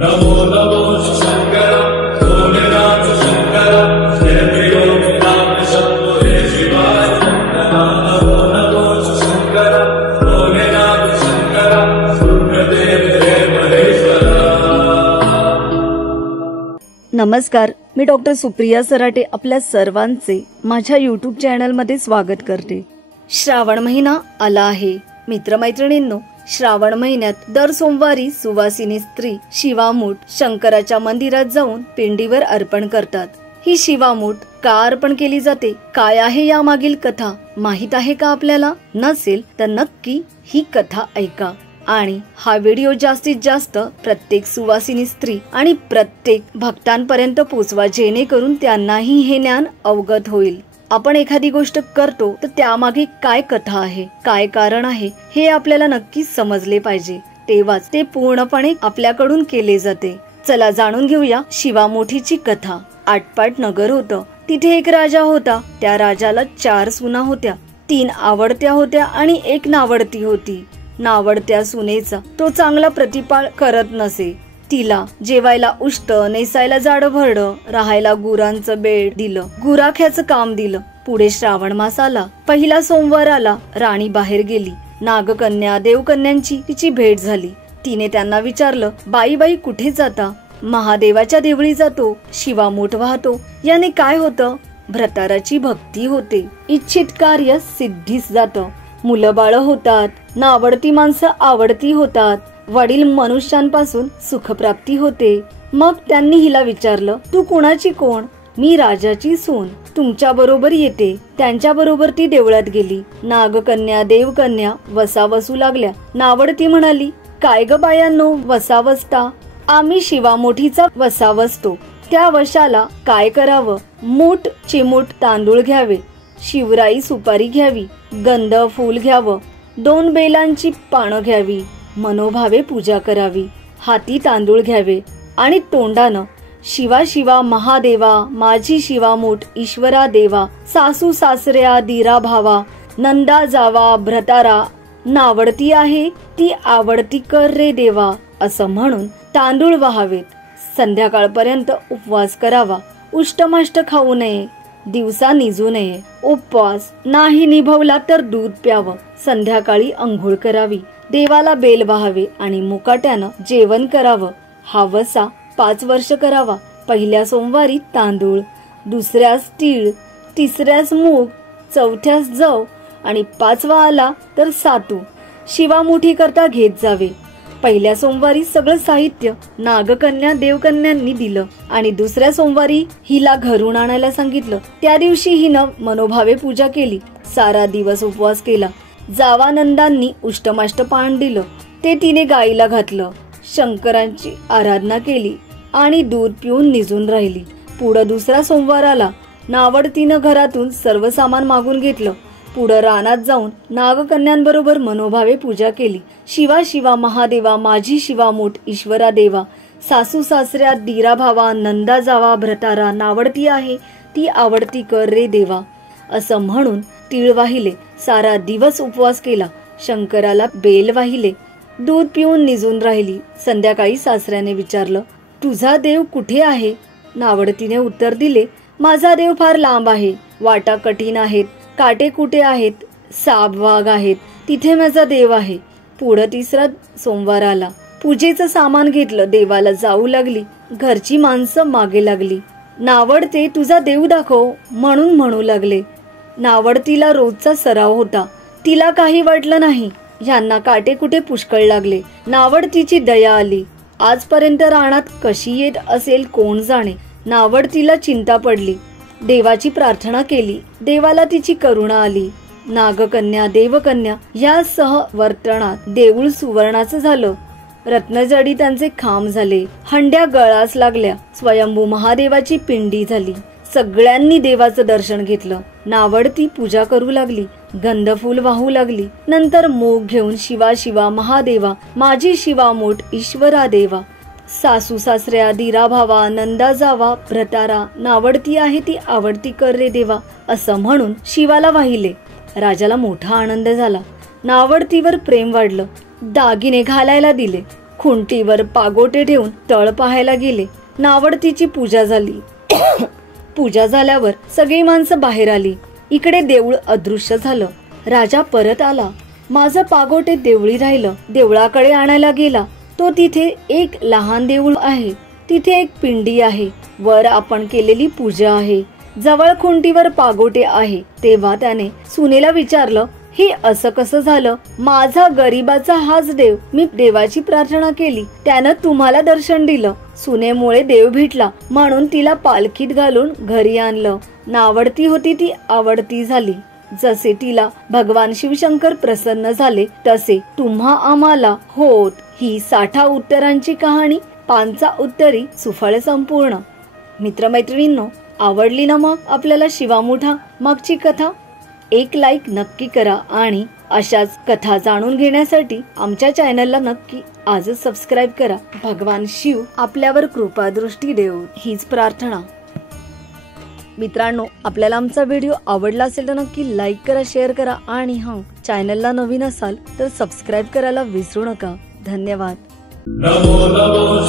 नमो नमो शंकर सोमनाथ शंकर जय त्रिलोकनाथ शंभो जय शिवाय शंकर नमो नमो शंकर सोमनाथ शंकर सुप्रदेव जय महेश्वर। नमस्कार, मी डॉक्टर सुप्रिया सराटे आपल्या सर्वांचे माझ्या यूट्यूब चॅनल मध्ये स्वागत करते। श्रावण महिना आला आहे। मित्रमैत्रिणींनो, श्रावण महिन्यात दर सोमवारी सुवासिनी स्त्री शिवामूठ शंकराच्या मंदिरात जाऊन पिंडीवर अर्पण करतात। ही शिवामूठ का अर्पण केली जाते, काय आहे यामागील कथा माहित आहे का आपल्याला? नसेल तर नक्की ही कथा ऐका आणि हा व्हिडिओ जास्तीत जास्त प्रत्येक सुवासिनी स्त्री आणि प्रत्येक भक्तांपर्यंत पोहोचवा, जेणेकरून त्यांनाही हे ज्ञान अवगत होईल। आपण एखादी गोष्ट करतो तर त्यामागे काय कथा आहे, काय कारण आहे हे आपल्याला नक्की समजले पाहिजे, तेव्हाच ते पूर्णपणे आपल्याकडून केले जाते। चला जाणून घेऊया शिवामोठीची कथा। आटपाट नगर होतं, तिथे एक राजा होता। त्या राजाला 4 सुना होत्या, 3 आवडत्या होत्या आणि 1 नावडती होती। नावडत्या सुनेचा तो चांगला प्रतिपाळ करत नसे। तिला जेवायला उष्ट, नेसायला जाड भरड, राहायला गुरांचं बेड दिलं, गुराख्याचं काम दिलं। पुढे श्रावण मास आला, पहिला सोमवार आला, राणी बाहेर गेली। नागकन्या देवकन्यांची तिची भेट झाली। तिने त्यांना विचारलं, बाई बाई कुठे जाता? महादेवाच्या देवळी जातो, शिवामूठ वाहतो। याने काय होतं? भ्रताराची भक्ती होते, इच्छित कार्य सिद्धीस जातं, मुलं बाळ होतात, नावडती माणसं आवडती होतात, वडील मनुष्यांपासून सुखप्राप्ती होते। मग त्यांनी हिला विचारलं, तू कुणाची कोण? मी राजाची सून, तुमच्या बरोबर येते। त्यांच्या बरोबर ती देवळात गेली। नागकन्या देवकन्या वसावसू लागल्या। नावडती म्हणाली, काय ग बायांनो वसावसता? आम्ही शिवामोठीचा वसावसतो, त्या वशाला काय करावं? मूठ चिमूट तांदूळ घ्यावे, शिवराई सुपारी घ्यावी, गंध फूल घ्यावं, 2 बेलांची पानं घ्यावी, मनोभावे पूजा करावी, हाती तांदूळ घ्यावे आणि तोंडानं शिवा शिवा महादेवा, माझी शिवामूठ ईश्वरा देवा, सासू सासऱ्या दीरा भावा, नंदा जावा भ्रतारा, नावडती आहे ती आवडती कर रे देवा, असं म्हणून तांदूळ वाहावेत। संध्याकाळपर्यंत उपवास करावा, उष्टमाष्ट खाऊ नये, दिवसा निजू नये। उपवास नाही निभवला तर दूध प्यावं, संध्याकाळी अंघोळ करावी, देवाला बेल वाहावे आणि मुकाट्यानं जेवण करावं। हा वसा 5 वर्ष करावा। पहिल्या सोमवारी तांदूळ, दुसऱ्यास तीळ, तिसऱ्यास मूग, चौथ्यास जव आणि 5वा आला तर सातू शिवामुठी करता घेत जावे। पहिल्या सोमवारी सगळं साहित्य नागकन्या देवकन्यांनी दिलं आणि दुसऱ्या सोमवारी हिला घरून आणायला सांगितलं। त्या दिवशी हिनं मनोभावे पूजा केली, सारा दिवस उपवास केला। जावानंदांनी उष्टमाष्ट पान दिलं, ते तिने गाईला घातलं, शंकरांची आराधना केली आणि दूध पिऊन निजून राहिली। पुढं दुसरा सोमवार आला, नावडतीनं घरातून सर्व सामान मागून घेतलं। पुढं रानात जाऊन नागकन्यांबरोबर मनोभावे पूजा केली। शिवा शिवा महादेवा, माझी शिवामूठ ईश्वरा देवा, सासू सासऱ्या दीरा भावा, नंदा जावा भ्रतारा, नावडती आहे ती आवडती कर रे देवा, असं म्हणून तीळ वाहिले। सारा दिवस उपवास केला, शंकराला बेल वाहिले, दूध पिऊन निजून राहिली। संध्याकाळी सासऱ्याने विचारलं, तुझा देव कुठे आहे? नावडतीने उत्तर दिले, माझा देव फार लांब आहे, वाटा कठीण आहेत, काटे कुटे आहेत, साप वाघ आहेत, तिथे माझा देव आहे। पुढं तिसरा सोमवार आला, पूजेचं सामान घेतलं, देवाला जाऊ लागली। घरची माणसं मागे लागली, नावडते तुझा देव दाखव म्हणून म्हणू लागले। नावडतीला रोजचा सराव होता, तिला काही वाटलं नाही। ह्यांना काटे कुठे पुष्कळ लागले। नावडतीची दया आली, आजपर्यंत रानात कशी येत असेल कोण जाणे। नावडतीला चिंता पडली, देवाची प्रार्थना केली, देवाला तिची करुणा आली। नागकन्या देवकन्या या सहवर्तनात देऊळ सुवर्णाचं झालं, रत्नजडी त्यांचे खांब झाले, हंड्या गळास लागल्या, स्वयंभू महादेवाची पिंडी झाली। सगळ्यांनी देवाचं दर्शन घेतलं। नावडती पूजा करू लागली, गंधफूल वाहू लागली। नंतर मूग घेऊन शिवा शिवा महादेवा, माझी शिवामूठ ईश्वरा देवा, सासू सासऱ्या दीरा भावा, नंदा जावा भ्रतारा, नावडती आहे ती आवडती कर रे देवा, असं म्हणून शिवाला वाहिले। राजाला मोठा आनंद झाला, नावडतीवर प्रेम वाढलं, दागिने घालायला दिले, खुंटीवर पागोटे ठेवून तळ पाहायला गेले. नावडतीची पूजा झाली. पूजा झाल्यावर सगळी माणसं बाहेर आली. इकडे देऊळ अदृश्य झालं. राजा परत आला. माझं पागोटे देवळी राहिलं. देवळाकडे आणायला गेला. तो तिथे एक लहान देऊळ आहे. तिथे एक पिंडी आहे. वर आपण केलेली पूजा आहे. जवळ खुंटीवर पागोटे आहे. तेव्हा त्याने सुनेला विचारलं, हे असं कसं झालं? माझा गरीबाचा हाच देव. मी देवाची प्रार्थना केली, त्यानं तुम्हाला दर्शन दिलं. सुनेमुळे देव भेटला म्हणून तिला पालखीत घालून घरी आणलं. नावडती होती ती आवडती झाली. जसे तिला भगवान शिवशंकर प्रसन्न झाले तसे तुम्हा आम्हाला होत. ही 60 उत्तरांची कहाणी 5 उत्तरी सुफळ संपूर्ण. मित्रमैत्रिणींनो, आवडली ना मग आपल्याला शिवामुठा मागची कथा? एक लाईक नक्की करा आणि अशाच कथा जाणून घेण्यासाठी आमच्या चॅनलला नक्की आजच सबस्क्राईब करा. भगवान शिव आपल्यावर कृपा दृष्टी देव हीच प्रार्थना. मित्रांनो, आपल्याला आमचा व्हिडिओ आवडला असेल तर नक्की लाईक करा, शेअर करा आणि चॅनलला नवीन असाल तर सबस्क्राईब करायला विसरू नका. धन्यवाद. नमो नमो